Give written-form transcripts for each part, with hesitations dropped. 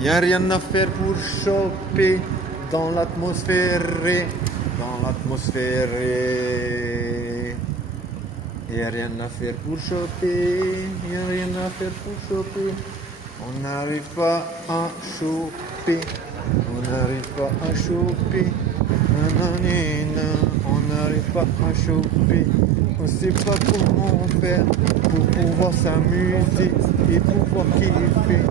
Y a rien à faire pour choper dans l'atmosphère. Dans l'atmosphère. Y a rien à faire pour choper. Y a rien à faire pour choper. On n'arrive pas à choper. On n'arrive pas à choper. Nanana, on n'arrive pas à choper. On sait pas comment faire pour pouvoir s'amuser et pouvoir kiffer.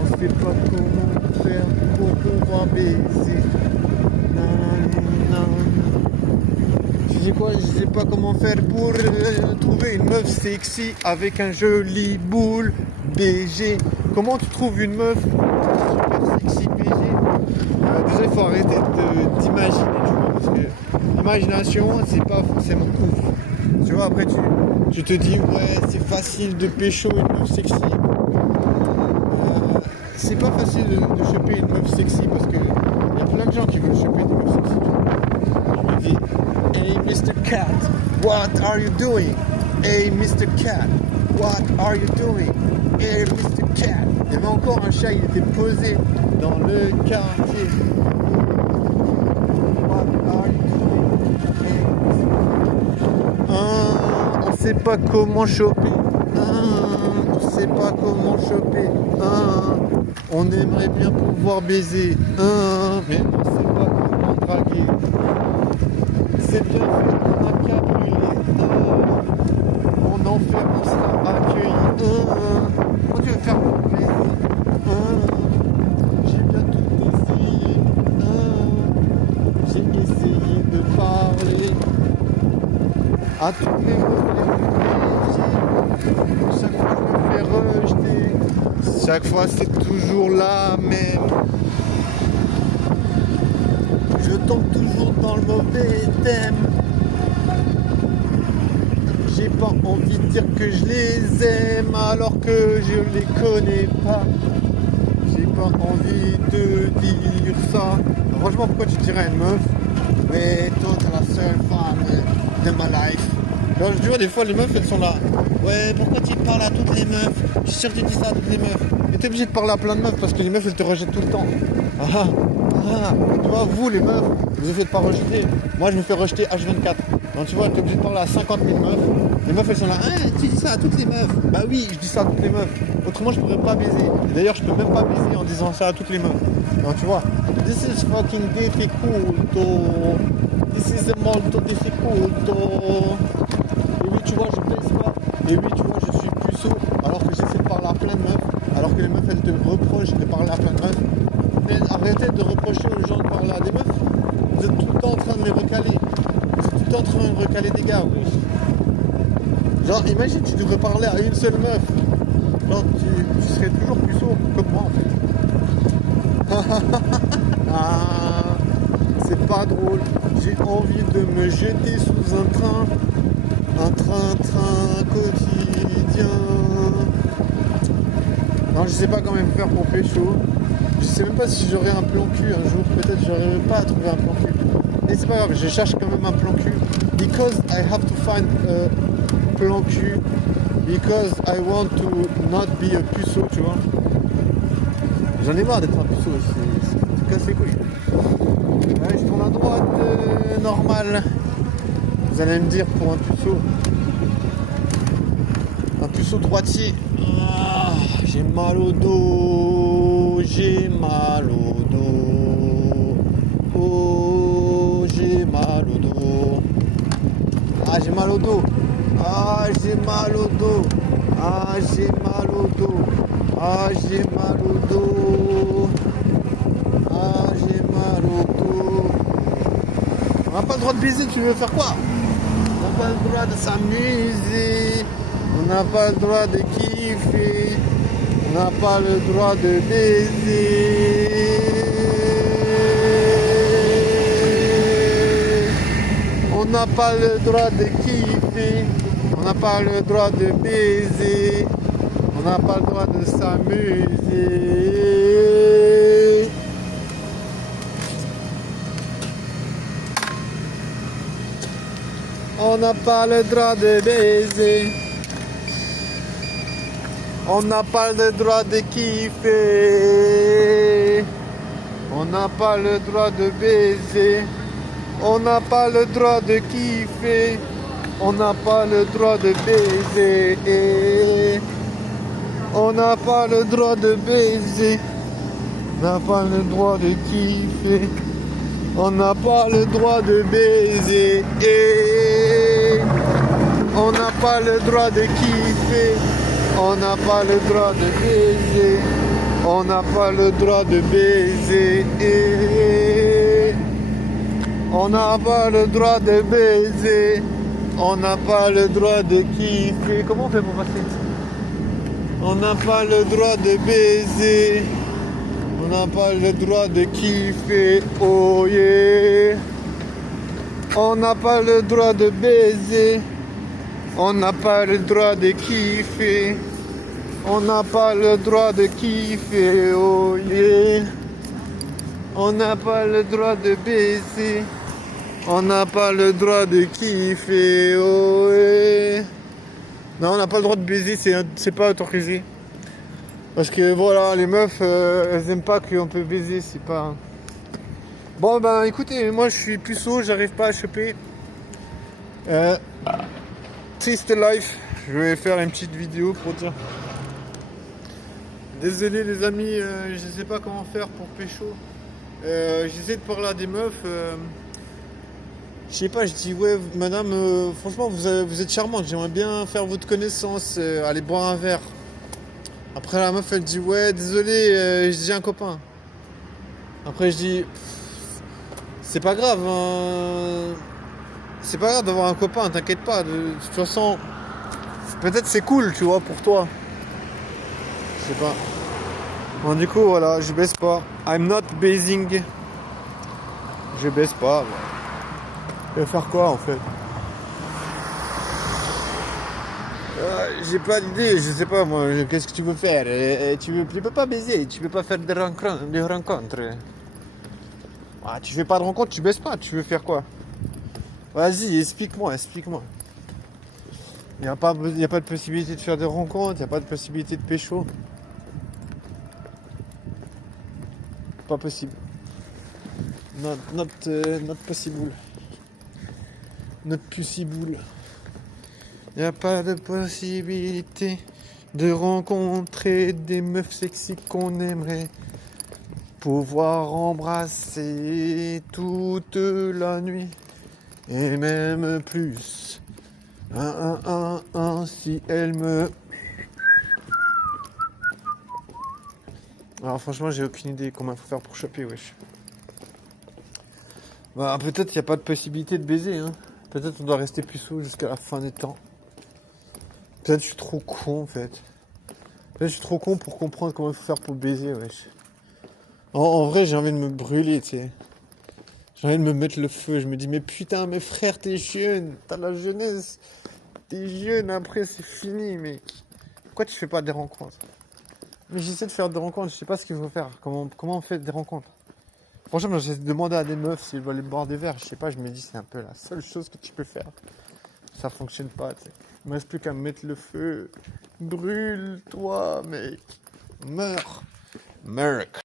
On sait pas comment faire pour pouvoir baiser. Nanana. Je dis quoi? Je sais pas comment faire pour trouver une meuf sexy avec un joli boule BG. Comment tu trouves une meuf super sexy BG? Déjà il faut arrêter d'imaginer, tu vois, parce que l'imagination c'est pas forcément ouf. Tu vois, après tu te dis ouais c'est facile de pécho une meuf sexy. C'est pas facile de choper une meuf sexy parce que y a plein de gens qui veulent choper des meufs sexy. Je me dis, hey Mr. Cat, what are you doing? Hey Mr. Cat, what are you doing? Hey Mr. Cat. Il y avait encore un chat, il était posé dans le quartier. What are you doing? Hey, on sait pas comment choper. On sait pas comment choper. On aimerait bien pouvoir baiser. Mais on sait pas comment draguer. C'est bien fait, on n'a qu'à brûler. En enfer, on sera accueilli. Comment tu veux faire pour plaisir? J'ai bien tout essayé. J'ai essayé de parler à toutes les meufs. Chaque fois, je me fais rejeter. Chaque fois, c'est toujours la même. Je tombe toujours dans le mauvais thème. J'ai pas envie de dire que je les aime alors que je les connais pas. J'ai pas envie de dire ça. Franchement, pourquoi tu dirais à une meuf? Mais toi, t'es la seule femme de ma life. Alors, tu vois, des fois, les meufs, elles sont là. Ouais, pourquoi tu parles à toutes les meufs? Je suis sûr que tu dis ça à toutes les meufs. Et t'es obligé de parler à plein de meufs parce que les meufs, elles te rejettent tout le temps. Tu vois, vous, les meufs, vous ne faites pas rejeter. Moi, je me fais rejeter H24. Donc, tu vois, t'es obligé de parler à 50 000 meufs. Les meufs, elles sont là. Tu dis ça à toutes les meufs. Bah oui, je dis ça à toutes les meufs. Autrement, je pourrais pas baiser. Et d'ailleurs, je peux même pas baiser en disant ça à toutes les meufs. Donc, tu vois, this is fucking difficult. This is molto difficult. Et oui, tu vois, je baise pas. Et oui, tu vois, je suis puceau. Alors que j'essaie de parler à plein de meufs. Alors que les meufs, elles te reprochent de parler à plein de meufs. Mais arrêtez de reprocher aux gens de parler à des meufs. Vous êtes tout le temps en train de les recaler. Vous êtes tout le temps en train de recaler des gars, oui. Genre, imagine, tu devrais parler à une seule meuf. Genre, tu serais toujours puceau comme moi, en fait. C'est pas drôle. J'ai envie de me jeter sous un train. Un train quotidien. Non, je sais pas comment faire pour pécho. Je sais même pas si j'aurai un plan cul un jour. Peut-être j'arriverai pas à trouver un plan cul. Mais c'est pas grave, je cherche quand même un plan cul. Because I have to find a plan cul. Because I want to not be a puceau, tu vois. J'en ai marre d'être un puceau, c'est casse les couilles. Ouais, je tourne à droite, normal. Vous allez me dire pour un puceau droitier. J'ai mal au dos, j'ai mal au dos. Oh, j'ai mal au dos. J'ai mal au dos. J'ai mal au dos. J'ai mal au dos. J'ai mal au dos. J'ai mal au dos. On n'a pas le droit de baiser, tu veux faire quoi? On n'a pas le droit de s'amuser. On n'a pas le droit de kiffer. On n'a pas le droit de baiser. On n'a pas le droit de kiffer. On n'a pas le droit de baiser. On n'a pas le droit de s'amuser. On n'a pas le droit de baiser. On n'a pas le droit de kiffer. n'a pas le droit de baiser. On n'a pas le droit de kiffer. On n'a pas le droit de baiser. On n'a pas le droit de baiser. On n'a pas le droit de kiffer. On n'a pas le droit de baiser. On n'a pas le droit de kiffer. On n'a pas le droit de baiser. On n'a pas le droit de baiser. On n'a pas le droit de baiser. On n'a pas le droit de kiffer. Comment on fait pour passer? On n'a pas le droit de baiser. On n'a pas le droit de kiffer. Oh yeah. On n'a pas le droit de baiser. On n'a pas le droit de kiffer. On n'a pas le droit de kiffer. Oh yeah. On n'a pas le droit de baiser. On n'a pas le droit de kiffer. Oh yeah. Non, on n'a pas le droit de baiser, c'est pas autorisé. Parce que voilà, les meufs, elles aiment pas qu'on peut baiser, c'est pas... Bon ben écoutez, moi je suis puceau, j'arrive pas à choper. Triste life, je vais faire une petite vidéo pour dire. Désolé les amis, je sais pas comment faire pour pécho. J'essaie de parler à des meufs. Je sais pas, je dis ouais madame, franchement vous êtes charmante, j'aimerais bien faire votre connaissance, aller boire un verre. Après la meuf elle dit ouais désolé, j'ai un copain. Après je dis c'est pas grave, hein. C'est pas grave d'avoir un copain, t'inquiète pas, de toute façon peut-être c'est cool tu vois pour toi. Je sais pas. Bon du coup voilà, je baisse pas. I'm not basing. Je baisse pas. Je vais faire quoi en fait? J'ai pas d'idée, je sais pas moi, qu'est-ce que tu veux faire? Tu peux pas baiser, tu peux pas faire des rencontres. Ah, tu fais pas de rencontres, tu baisses pas, tu veux faire quoi? Vas-y, explique-moi. Y a pas de possibilité de faire des rencontres, y a pas de possibilité de pécho. Pas possible. Not possible. Not possible. Y a pas de possibilité de rencontrer des meufs sexy qu'on aimerait pouvoir embrasser toute la nuit et même plus. Si elle me... Alors franchement j'ai aucune idée comment il faut faire pour choper, wesh. Bah peut-être il n'y a pas de possibilité de baiser, hein. Peut-être on doit rester puceau jusqu'à la fin des temps. Peut-être je suis trop con en fait. Peut-être je suis trop con pour comprendre comment il faut faire pour baiser, wesh. En vrai j'ai envie de me brûler, tu sais. J'ai envie de me mettre le feu. Je me dis mais putain mes frères t'es jeune, t'as la jeunesse. T'es jeune, après c'est fini mec. Pourquoi tu fais pas des rencontres? Mais j'essaie de faire des rencontres, je sais pas ce qu'il faut faire. Comment on fait des rencontres? Franchement, j'essaie de demander à des meufs s'ils veulent aller boire des verres. Je sais pas, je me dis c'est un peu la seule chose que tu peux faire. Ça fonctionne pas, tu sais. Il me reste plus qu'à me mettre le feu. Brûle-toi, mec. Meurs. Meurs.